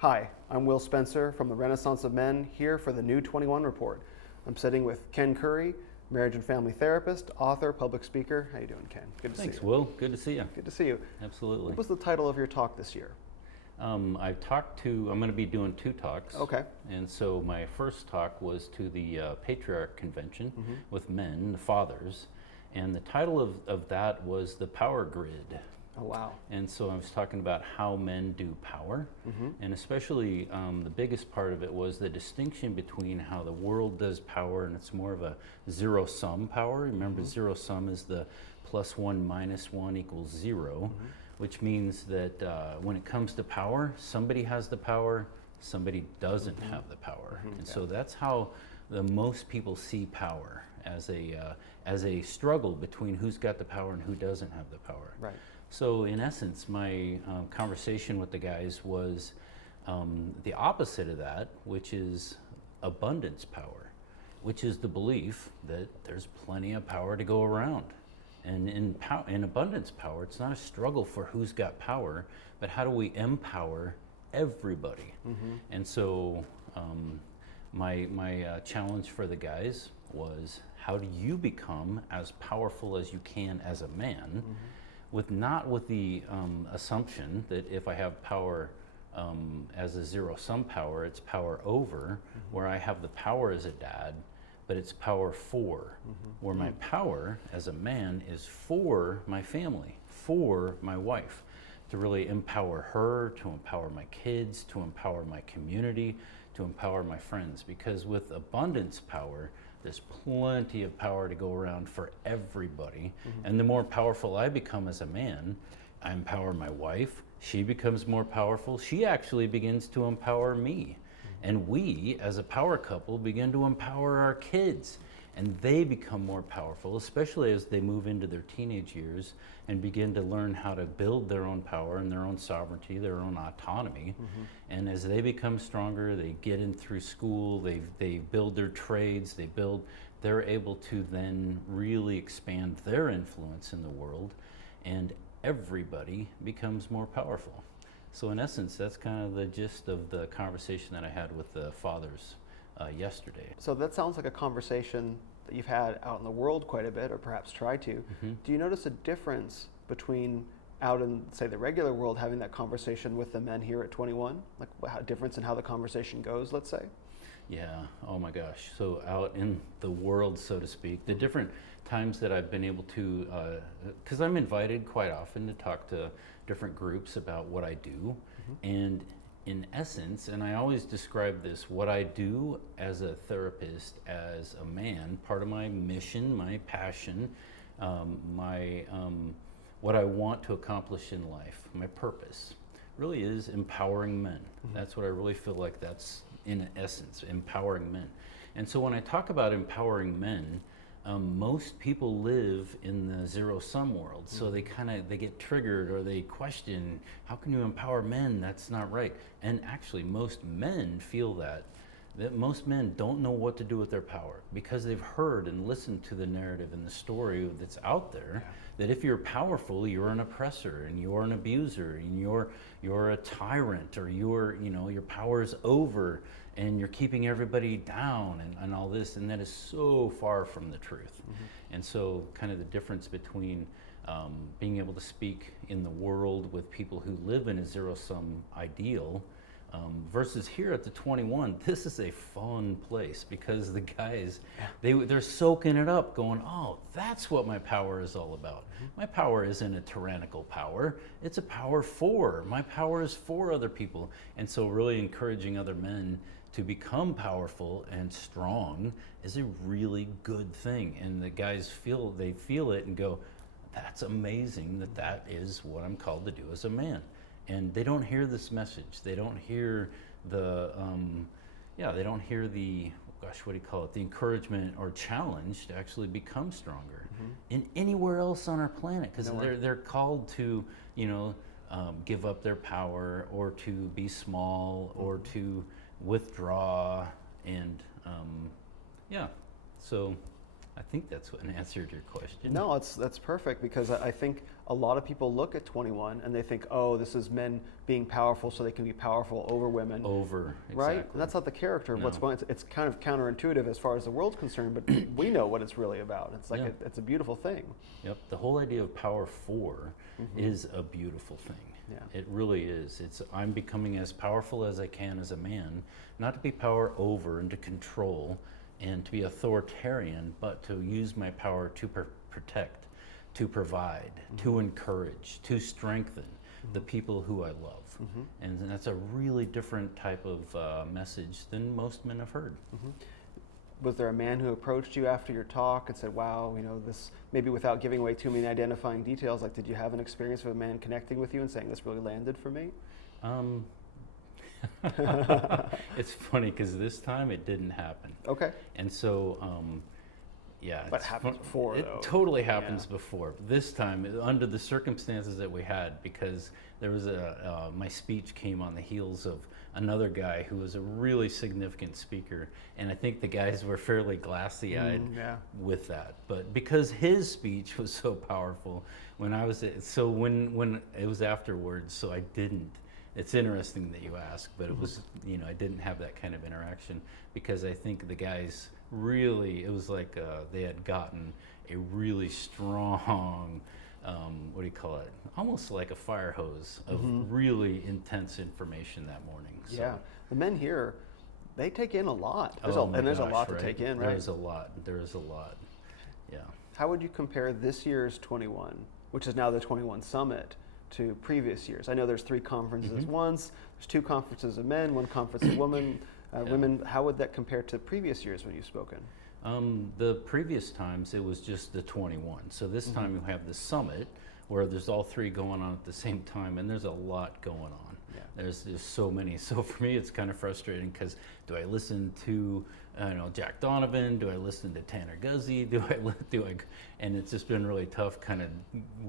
Hi, I'm Will Spencer from the Renaissance of Men, here for the New 21 Report. I'm sitting with Ken Curry, marriage and family therapist, author, public speaker. How you doing, Ken? Good to see you. Thanks, Will. Good to see you. Good to see you. Absolutely. What was the title of your talk this year? I'm going to be doing 2 talks. Okay. And so my first talk was to the Patriarch Convention with men, the fathers. And the title of that was The Power Grid. Oh, wow. And so I was talking about how men do power, and especially the biggest part of it was the distinction between how the world does power, and it's more of a zero-sum power. Remember, zero-sum is the +1 - 1 = 0, which means that when it comes to power, somebody has the power, somebody doesn't have the power. And so that's how the most people see power, as a struggle between who's got the power and who doesn't have the power. Right. So in essence, my conversation with the guys was the opposite of that, which is abundance power, which is the belief that there's plenty of power to go around. And in abundance power, it's not a struggle for who's got power, but how do we empower everybody? And so my challenge for the guys was, how do you become as powerful as you can as a man? Not with the assumption that if I have power as a zero-sum power, it's power over, where I have the power as a dad, but it's power for, where my power as a man is for my family, for my wife, to really empower her, to empower my kids, to empower my community, to empower my friends. Because with abundance power, there's plenty of power to go around for everybody. And the more powerful I become as a man, I empower my wife. She becomes more powerful. She actually begins to empower me. And we, as a power couple, begin to empower our kids. And they become more powerful, especially as they move into their teenage years and begin to learn how to build their own power and their own sovereignty, their own autonomy. And as they become stronger, they get in through school, they build their trades, they're able to then really expand their influence in the world, and everybody becomes more powerful. So in essence, that's kind of the gist of the conversation that I had with the fathers yesterday. So that sounds like a conversation that you've had out in the world quite a bit, or perhaps try to. Do you notice a difference between out in, say, the regular world, having that conversation with the men here at 21? Like, how difference in how the conversation goes, let's say? Yeah, oh my gosh. So out in the world, so to speak, the different times that I've been able to, because I'm invited quite often to talk to different groups about what I do. And in essence, and I always describe this, what I do as a therapist, as a man, part of my mission, my passion, what I want to accomplish in life, my purpose, really is empowering men. That's what I really feel like that's, in essence, empowering men. And so when I talk about empowering men, most people live in the zero-sum world, so they get triggered, or they question, how can you empower men? That's not right. And actually, most men feel that most men don't know what to do with their power, because they've heard and listened to the narrative and the story that's out there, that if you're powerful, you're an oppressor, and you're an abuser, and you're a tyrant, or your power is over, and you're keeping everybody down, and all this, and that is so far from the truth. And so kind of the difference between being able to speak in the world with people who live in a zero-sum ideal versus here at the 21, this is a fun place, because the guys, they're soaking it up, going, oh, that's what my power is all about. My power isn't a tyrannical power, it's a power for. My power is for other people. And so really encouraging other men to become powerful and strong is a really good thing. And the guys feel it and go, that's amazing, that is what I'm called to do as a man. And they don't hear this message. They don't hear the, the encouragement or challenge to actually become stronger in anywhere else on our planet, because they're called to, give up their power, or to be small, or to withdraw, and so I think that's what answered your question. No, that's perfect, because I think a lot of people look at 21 and they think, oh, this is men being powerful so they can be powerful over women. Over, exactly. Right? And that's not the character of what's going on. It's kind of counterintuitive as far as the world's concerned, but we know what it's really about. It's like it's a beautiful thing. Yep. The whole idea of power for is a beautiful thing. Yeah. It really is. I'm becoming as powerful as I can as a man, not to be power over and to control and to be authoritarian, but to use my power to protect, to provide, to encourage, to strengthen the people who I love. And that's a really different type of message than most men have heard. Was there a man who approached you after your talk and said, wow, this, maybe without giving away too many identifying details, like, did you have an experience of a man connecting with you and saying, this really landed for me? It's funny because this time it didn't happen. Okay. And so, yeah. But it happens before, It though. totally happens before. This time, under the circumstances that we had, because there was my speech came on the heels of another guy who was a really significant speaker, and I think the guys were fairly glassy-eyed with that. But because his speech was so powerful, when it was afterwards, so I didn't. It's interesting that you ask, but it was, I didn't have that kind of interaction because I think the guys really, it was like they had gotten a really strong, what do you call it? Almost like a fire hose of really intense information that morning. So. Yeah, the men here, they take in a lot. There's a lot to take in, right? There's a lot. Yeah. How would you compare this year's 21, which is now the 21 Summit, to previous years? I know there's 3 conferences once, there's 2 conferences of men, 1 conference of women. Women, how would that compare to previous years when you've spoken? The previous times it was just the 21. So this time you have the summit where there's all 3 going on at the same time, and there's a lot going on. Yeah. There's just so many. So for me, it's kind of frustrating because do I listen to Jack Donovan? Do I listen to Tanner Guzzi? And it's just been really tough. Kind of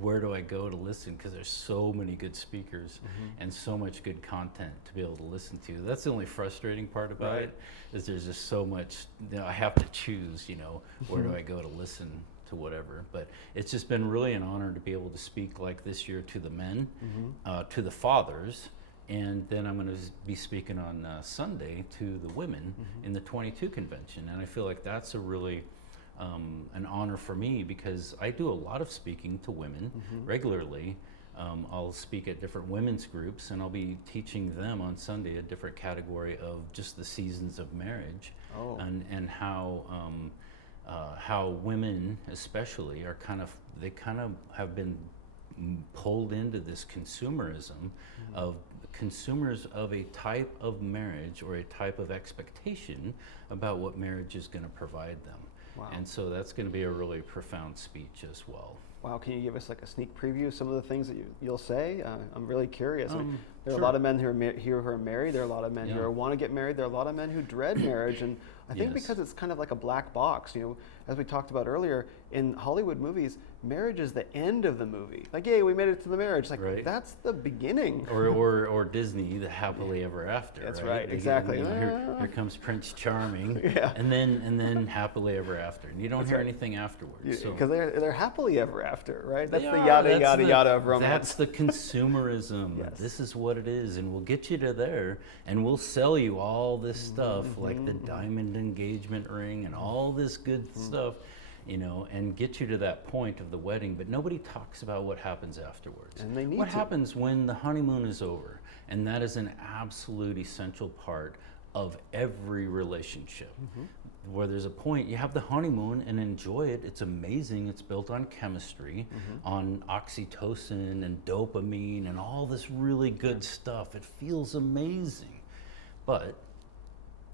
where do I go to listen? Because there's so many good speakers and so much good content to be able to listen to. That's the only frustrating part about it. Is there's just so much. I have to choose. Where do I go to listen to whatever? But it's just been really an honor to be able to speak like this year to the men, to the fathers. And then I'm going to be speaking on Sunday to the women in the 22 convention. And I feel like that's a really an honor for me because I do a lot of speaking to women regularly. I'll speak at different women's groups, and I'll be teaching them on Sunday a different category of just the seasons of marriage and how women especially are kind of have been pulled into this consumerism of consumers of a type of marriage or a type of expectation about what marriage is going to provide them. Wow. And so that's going to be a really profound speech as well. Wow, can you give us like a sneak preview of some of the things that you'll say? I'm really curious. There are sure. a lot of men who are here who are married. There are a lot of men who want to get married. There are a lot of men who dread marriage. And I think because it's kind of like a black box, as we talked about earlier, in Hollywood movies, marriage is the end of the movie. Like, yay, we made it to the marriage. Like, that's the beginning. Or Disney, the happily ever after. That's right, exactly. Here comes Prince Charming, and then happily ever after. And you don't hear anything afterwards. Because they're happily ever after, right? That's the yada of romance. That's the consumerism. Yes. This is what it is, and we'll get you to there, and we'll sell you all this stuff, like the diamond engagement ring and all this good stuff, and get you to that point of the wedding. But nobody talks about what happens afterwards. And they need what happens when the honeymoon is over, and that is an absolute essential part of every relationship. Where there's a point, you have the honeymoon and enjoy it. It's amazing. It's built on chemistry, on oxytocin and dopamine and all this really good stuff. It feels amazing. But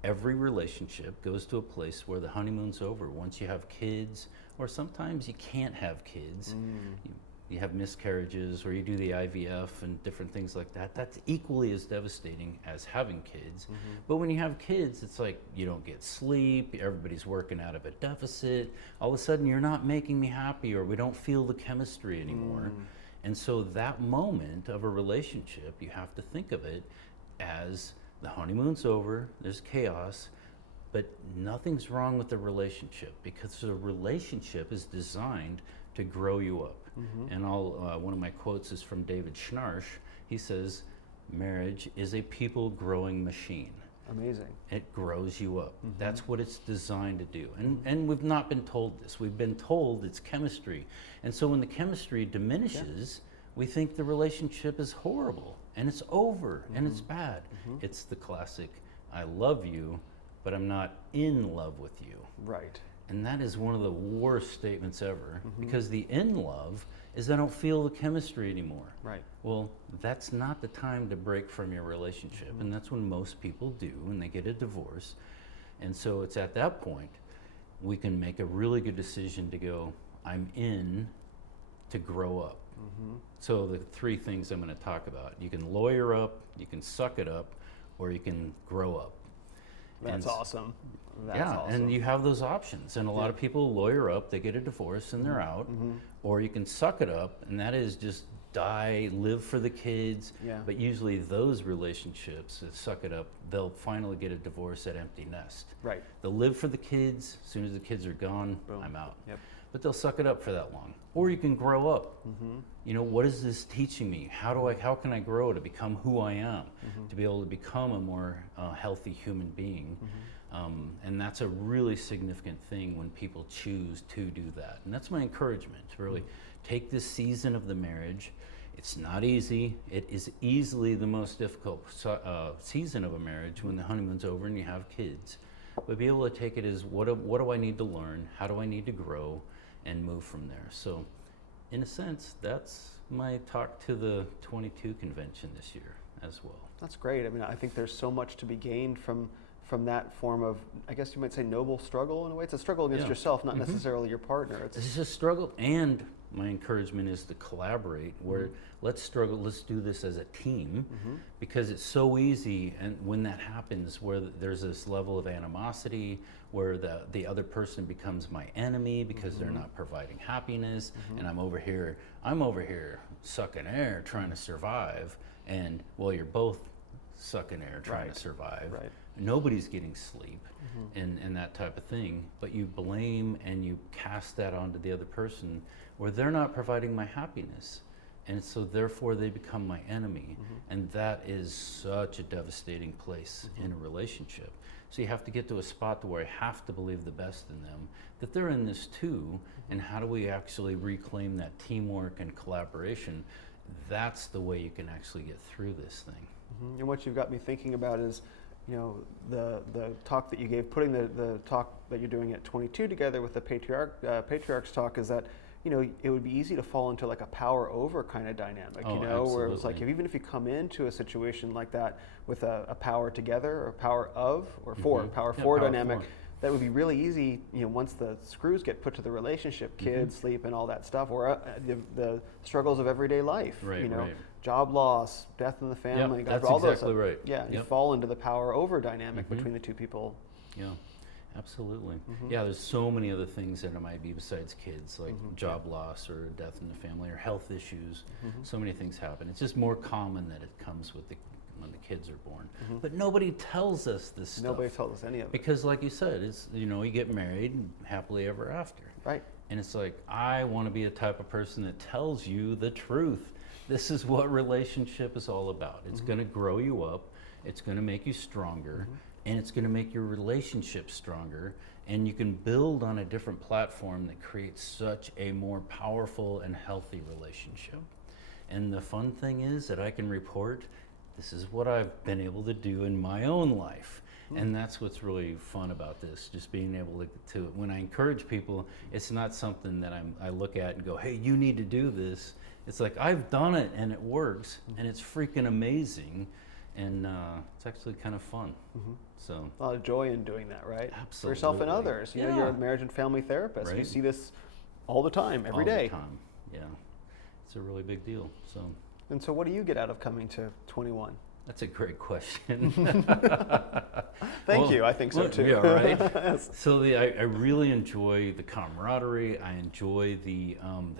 every relationship goes to a place where the honeymoon's over. Once you have kids, or sometimes you can't have kids, you have miscarriages, or you do the IVF and different things like that. That's equally as devastating as having kids. But when you have kids, it's like you don't get sleep, everybody's working out of a deficit. All of a sudden, you're not making me happy, or we don't feel the chemistry anymore. And so that moment of a relationship, you have to think of it as the honeymoon's over, there's chaos. but nothing's wrong with the relationship, because the relationship is designed to grow you up. And one of my quotes is from David Schnarch. He says, marriage is a people growing machine. Amazing. It grows you up. That's what it's designed to do. And we've not been told this. We've been told it's chemistry. And so when the chemistry diminishes, we think the relationship is horrible and it's over and it's bad. It's the classic, I love you, but I'm not in love with you. Right. And that is one of the worst statements ever, because the in love is I don't feel the chemistry anymore. Right. Well, that's not the time to break from your relationship, and that's when most people do when they get a divorce. And so it's at that point we can make a really good decision to go, I'm in to grow up. So the three things I'm going to talk about: you can lawyer up, you can suck it up, or you can grow up. That's awesome. That's yeah, awesome. and you have those options. And a lot of people lawyer up, they get a divorce and they're out. Or you can suck it up, and that is just die, live for the kids. Yeah. But usually those relationships that suck it up, they'll finally get a divorce at empty nest. Right. They'll live for the kids. As soon as the kids are gone, Boom. I'm out. Yep. But they'll suck it up for that long. Or you can grow up. You know, what is this teaching me? How can I grow to become who I am? To be able to become a more healthy human being. And that's a really significant thing when people choose to do that. And that's my encouragement, to really take this season of the marriage. It's not easy. It is easily the most difficult season of a marriage when the honeymoon's over and you have kids. But be able to take it as, what do I need to learn? How do I need to grow? And move from there. So in a sense, that's my talk to the 22 convention this year as well. That's great. I mean, I think there's so much to be gained from that form of, I guess you might say, noble struggle in a way. It's a struggle against yourself, not necessarily your partner. It's a struggle, and my encouragement is to collaborate, where let's do this as a team, because it's so easy, and when that happens, where there's this level of animosity, where the other person becomes my enemy because they're not providing happiness, and I'm over here sucking air trying to survive, and well, you're both sucking air trying to survive. Right. Nobody's getting sleep, and that type of thing, but you blame and you cast that onto the other person, where they're not providing my happiness, and so therefore they become my enemy. And that is such a devastating place in a relationship. So you have to get to a spot to where I have to believe the best in them, that they're in this too, and how do we actually reclaim that teamwork and collaboration? That's the way you can actually get through this thing. And what you've got me thinking about is, you know, the talk that you gave, putting the talk that you're doing at 22 together with the patriarch's talk, is that, you know, it would be easy to fall into like a power over kind of dynamic, you know, where it was like, even if you come into a situation like that with a power together or power of or for, power for dynamic, that would be really easy, you know, once the screws get put to the relationship, kids, sleep, and all that stuff, or the struggles of everyday life, you know, job loss, death in the family, that's all exactly those, right. Yeah, you fall into the power over dynamic between the two people. Yeah. Absolutely. Yeah, there's so many other things that it might be besides kids, like job loss or death in the family or health issues. So many things happen. It's just more common that it comes with when the kids are born. But nobody tells us this stuff. Nobody tells us any of it. Because like you said, it's, you know, you get married and happily ever after. Right. And it's like, I want to be a type of person that tells you the truth. This is what relationship is all about. It's going to grow you up. It's going to make you stronger. And it's going to make your relationship stronger, and you can build on a different platform that creates such a more powerful and healthy relationship. And the fun thing is that I can report, this is what I've been able to do in my own life. And that's what's really fun about this, just being able to when I encourage people, it's not something that I look at and go, hey, you need to do this. It's like, I've done it and it works, and it's freaking amazing. And it's actually kind of fun. So a lot of joy in doing that, right? Absolutely. For yourself and others. You know, you're a marriage and family therapist. Right. You see this all the time, every day. All the time, yeah. It's a really big deal. So. And so what do you get out of coming to 21? That's a great question. Thank you. I think so too. Yeah, right. Yes. So I really enjoy the camaraderie. I enjoy the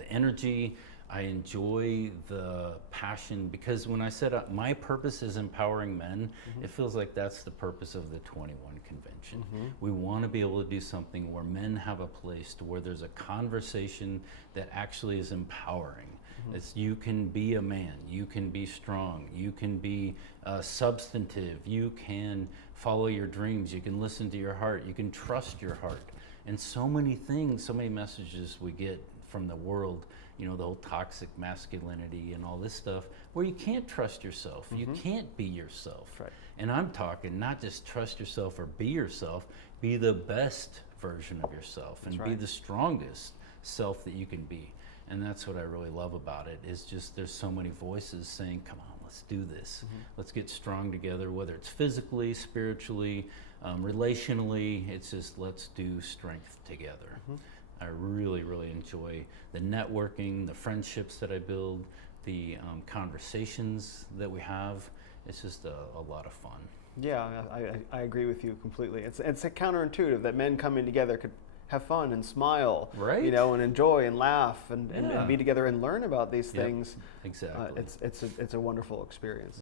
energy. I enjoy the passion, because when I said my purpose is empowering men, it feels like that's the purpose of the 21 convention. We want to be able to do something where men have a place to where there's a conversation that actually is empowering. It's, you can be a man, you can be strong, you can be substantive, you can follow your dreams, you can listen to your heart, you can trust your heart. And so many things, so many messages we get from the world, you know, the whole toxic masculinity and all this stuff, where you can't trust yourself, you can't be yourself. Right. And I'm talking not just trust yourself or be yourself, be the best version of yourself, and be the strongest self that you can be. And that's what I really love about it, is just there's so many voices saying, come on, let's do this. Let's get strong together, whether it's physically, spiritually, relationally. It's just, let's do strength together. I really, really enjoy the networking, the friendships that I build, the conversations that we have. It's just a lot of fun. Yeah, I agree with you completely. It's counterintuitive that men coming together could have fun and smile, right? You know, and enjoy and laugh and be together and learn about these things. Exactly. It's a wonderful experience.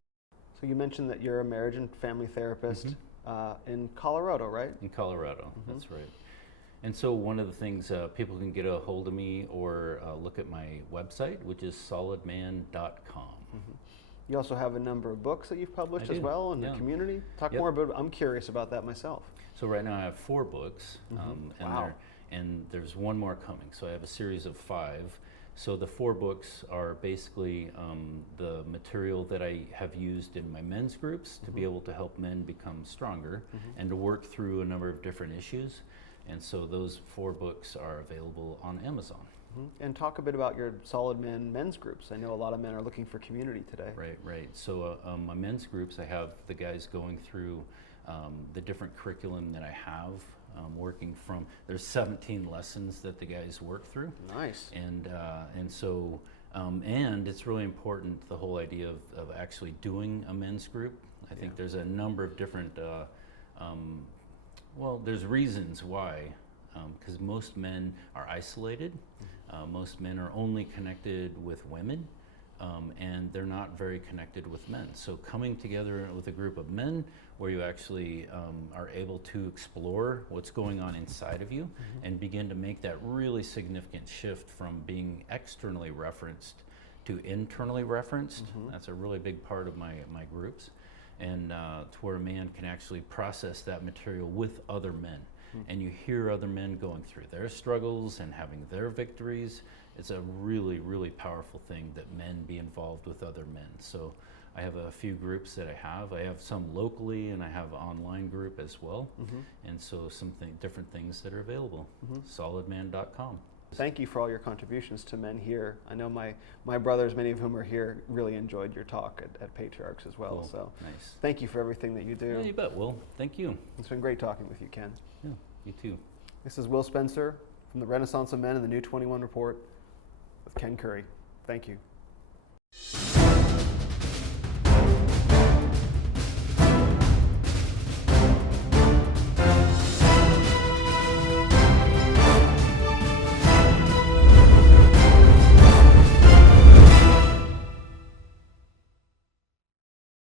So you mentioned that you're a marriage and family therapist in Colorado, right? In Colorado, that's right. And so one of the things, people can get a hold of me or look at my website, which is solidman.com. You also have a number of books that you've published as well in the community. Talk more about, I'm curious about that myself. So right now I have 4 books, Wow. and there's one more coming. So I have a series of 5. So the 4 books are basically the material that I have used in my men's groups to be able to help men become stronger and to work through a number of different issues. And so those 4 books are available on Amazon. And talk a bit about your Solid Man men's groups. I know a lot of men are looking for community today. Right. So my men's groups, I have the guys going through the different curriculum that I have, working from, there's 17 lessons that the guys work through. Nice. And so, and it's really important, the whole idea of actually doing a men's group. I think there's a number of different, well, there's reasons why, because most men are isolated. Most men are only connected with women, and they're not very connected with men. So coming together with a group of men where you actually are able to explore what's going on inside of you and begin to make that really significant shift from being externally referenced to internally referenced. That's a really big part of my groups. And to where a man can actually process that material with other men. And you hear other men going through their struggles and having their victories. It's a really, really powerful thing that men be involved with other men. So I have a few groups that I have. I have some locally, and I have an online group as well. And so some different things that are available. Solidman.com. Thank you for all your contributions to men here. I know my brothers, many of whom are here, really enjoyed your talk at Patriarchs as well. Cool. So nice. Thank you for everything that you do. Yeah, you bet, Will. Thank you. It's been great talking with you, Ken. Yeah, you too. This is Will Spencer from the Renaissance of Men and the New 21 Report with Ken Curry. Thank you.